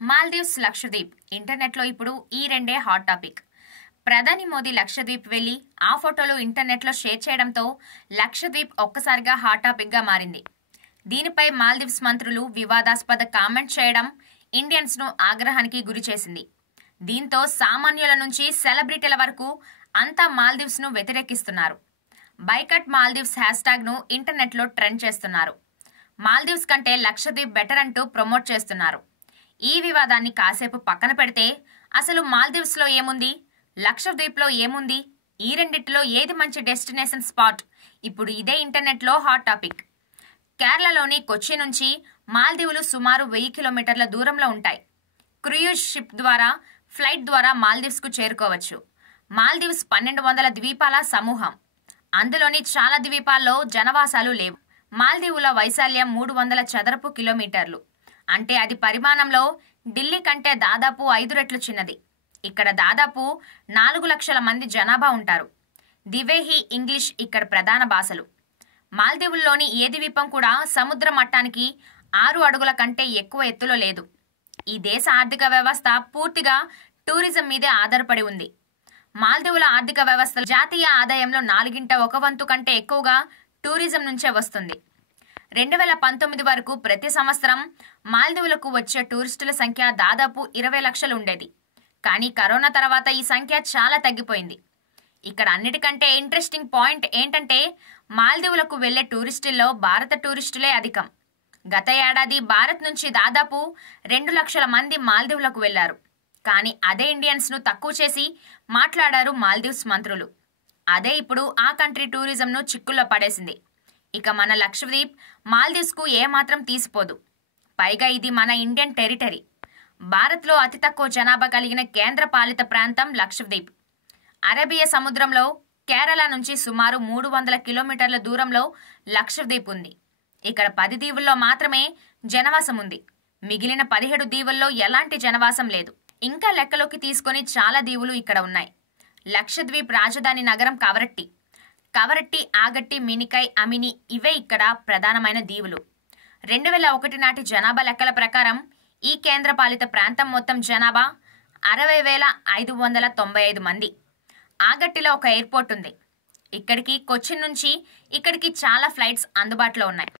మాల్దీవ్స్ లక్షద్వీప్ ఇంటర్నెట్లో ఇప్పుడు ఈ రెండే హాట్ టాపిక్. ప్రధాని మోదీ లక్షద్వీప్ వెళ్లి ఆ ఫోటోలు ఇంటర్నెట్లో షేర్ చేయడంతో లక్షద్వీప్ ఒక్కసారిగా హాట్ టాపిక్ గా మారింది. దీనిపై మాల్దీవ్స్ మంత్రులు వివాదాస్పద కామెంట్ చేయడం ఇండియన్స్ ను ఆగ్రహానికి గురిచేసింది. దీంతో సామాన్యుల నుంచి సెలబ్రిటీల వరకు అంతా మాల్దీవ్స్ ను వ్యతిరేకిస్తున్నారు. బైకట్ మాల్దీవ్స్ హ్యాష్ ట్యాగ్ ను ఇంటర్నెట్లో ట్రెండ్ చేస్తున్నారు. మాల్దీవ్స్ కంటే లక్షద్వీప్ బెటర్ అంటూ ప్రమోట్ చేస్తున్నారు. ఈ వివాదాన్ని కాసేపు పక్కన పెడితే అసలు మాల్దీవ్స్ లో ఏముంది, లక్షద్వీప్ లో ఏముంది, ఈ రెండిటిలో ఏది మంచి డెస్టినేషన్ స్పాట్, ఇప్పుడు ఇదే ఇంటర్నెట్ లో హాట్ టాపిక్. కేరళలోని కొచ్చి నుంచి మాల్దీవులు సుమారు 1000 కిలోమీటర్ల దూరంలో ఉంటాయి. క్రూయిజ్ షిప్ ద్వారా, ఫ్లైట్ ద్వారా మాల్దీవ్స్ కు చేరుకోవచ్చు. మాల్దీవ్స్ 1200 ద్వీపాల సమూహం. అందులోని చాలా ద్వీపాల్లో జనవాసాలు లేవు. మాల్దీవుల వైశాల్యం 300 చదరపు కిలోమీటర్లు. అంటే అది పరిమాణంలో ఢిల్లీ కంటే దాదాపు 5 రెట్లు చిన్నది. ఇక్కడ దాదాపు 4 లక్షల మంది జనాభా ఉంటారు. దివేహి, ఇంగ్లీష్ ఇక్కడ ప్రధాన భాషలు. మాల్దీవుల్లోని ఏ ద్వీపం కూడా సముద్ర మట్టానికి 6 అడుగుల కంటే ఎక్కువ ఎత్తులో లేదు. ఈ దేశ ఆర్థిక వ్యవస్థ పూర్తిగా టూరిజం మీదే ఆధారపడి ఉంది. మాల్దీవుల ఆర్థిక వ్యవస్థ జాతీయ ఆదాయంలో 1/4 వంతు కంటే ఎక్కువగా టూరిజం నుంచే వస్తుంది. 2019 వరకు ప్రతి సంవత్సరం మాల్దీవులకు వచ్చే టూరిస్టుల సంఖ్య దాదాపు 20 లక్షలు ఉండేది. కానీ కరోనా తర్వాత ఈ సంఖ్య చాలా తగ్గిపోయింది. ఇక్కడ అన్నిటికంటే ఇంట్రెస్టింగ్ పాయింట్ ఏంటంటే మాల్దీవులకు వెళ్లే టూరిస్టుల్లో భారత టూరిస్టులే అధికం. గత ఏడాది భారత్ నుంచి దాదాపు 2 లక్షల మంది మాల్దీవులకు వెళ్లారు. కానీ అదే ఇండియన్స్ ను తక్కువ చేసి మాట్లాడారు మాల్దీవ్స్ మంత్రులు. అదే ఇప్పుడు ఆ కంట్రీ టూరిజం ను చిక్కుల్లో పడేసింది. ఇక మన లక్షద్వీప్ మాల్దీవ్స్ కు ఏమాత్రం తీసిపోదు. పైగా ఇది మన ఇండియన్ టెరిటరీ. భారత్లో అతి తక్కువ జనాభా కలిగిన కేంద్ర పాలిత ప్రాంతం లక్షద్వీప్. అరేబియా సముద్రంలో కేరళ నుంచి సుమారు 300 కిలోమీటర్ల దూరంలో లక్షద్వీప్ ఉంది. ఇక్కడ 10 దీవుల్లో మాత్రమే జనవాసం ఉంది. మిగిలిన 17 దీవుల్లో ఎలాంటి జనవాసం లేదు. ఇంకా లెక్కలోకి తీసుకొని చాలా దీవులు ఇక్కడ ఉన్నాయి. లక్షద్వీప్ రాజధాని నగరం కవరట్టి. కవరట్టి, ఆగట్టి, మినికై, అమిని ఇవే ఇక్కడ ప్రధానమైన దీవులు. 2001 నాటి జనాభా లెక్కల ప్రకారం ఈ కేంద్రపాలిత ప్రాంతం మొత్తం జనాభా 60,595 మంది. ఆగట్టిలో ఒక ఎయిర్పోర్ట్ ఉంది. కొచ్చిన్ నుంచి ఇక్కడికి చాలా ఫ్లైట్స్ అందుబాటులో ఉన్నాయి.